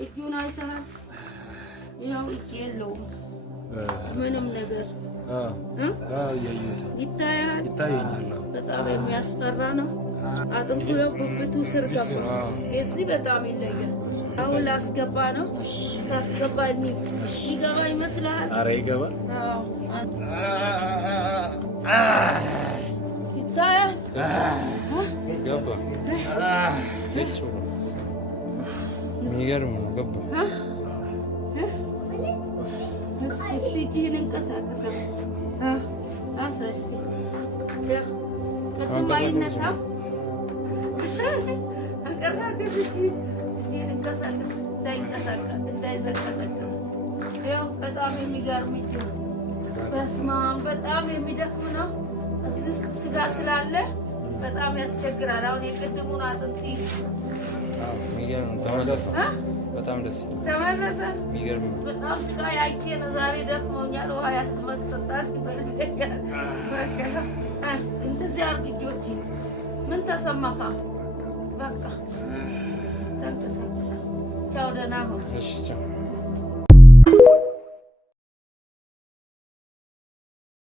እጁን አይተሃል? ያው እጅ የለውም ምንም ነገር ይታያል። በጣም የሚያስፈራ ነው። አጥንቱ ያው ብብቱ ስር ገባ። እዚህ በጣም ይለያል። አሁን ላስገባ ነው። ሳስገባ ይገባ ይመስልሃል? ኧረ ይገባል። ይታያል። ገባ። የሚገርም ነው። ገባ። እስቲ እጅህን እንቀሳቀሳ እስቲ ቅድም አይነሳም። አንቀሳቀስ እጅህን እንቀሳቀስ እንዳይዘቀዘቀዝ። ይኸው በጣም የሚገርም እጅ ነው። በስመ አብ በጣም የሚደክም ነው። እዚህ ውስጥ ስጋ ስላለ በጣም ያስቸግራል። አሁን የቅድሙን አጥንት በጣም ደስ ይላል። ተመለሰ። የሚገርም በጣም ስቃይ አይቼ ነው ዛሬ ደክሞኛል። ውሃ መስጠጣት ይፈልገኛል። እንደዚህ አርግጆች ምን ተሰማካ? በቃ ተንቀሳቀሳ። ቻው፣ ደህና ሁን። እሺ ቻው።